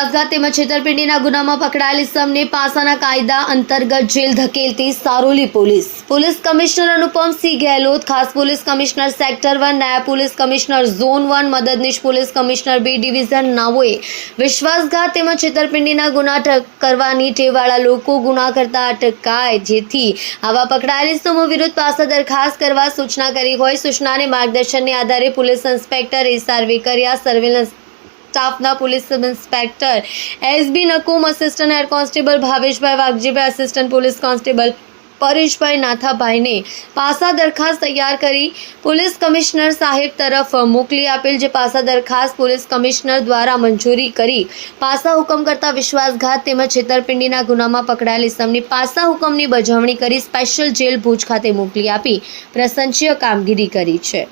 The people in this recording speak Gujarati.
આપઘાત તેમજ છેતરપિંડીના ગુનામાં પકડાયેલ ઇસમને પાસાના કાયદા અંતર્ગત જેલ ધકેલતી સારોલી પોલીસ કમિશનર અનુપમસિંહ ગેહલોત, ખાસ પોલીસ કમિશનર સેક્ટર 1, નાયબ પોલીસ કમિશનર ઝોન 1, મદદનીશ પોલીસ કમિશનર B ડિવિઝન નાઓએ વિશ્વાસઘાત તેમજ છેતરપિંડીના ગુના કરવાની ટેવવાળા લોકો ગુના કરતા અટકાય, જેથી આવા પકડાયેલ ઇસમો વિરુદ્ધ પાસા દરખાસ્ત કરવા સૂચના કરી હોય. સૂચનાને માર્ગદર્શનને આધારે police inspector SR Vekariya, surveillance સ્ટાફના police sub inspector SB Nakum, assistant head constable Bhaveshbhai Vaghjibhai, assistant police constable Pareshbhai નાથાભાઈને પાસા દરખાસ્ત તૈયાર કરી પોલીસ કમિશનર સાહેબ તરફ મોકલી આપેલ, જે પાસા દરખાસ્ત પોલીસ કમિશનર દ્વારા મંજૂરી કરી પાસા હુકમ કરતા વિશ્વાસઘાત તેમજ છેતરપિંડીના ગુનામાં પકડાયેલ ઇસમની પાસા હુકમની બજાવણી કરી સ્પેશિયલ જેલ ભુજ ખાતે મોકલી આપી પ્રશંસનીય કામગીરી કરી છે.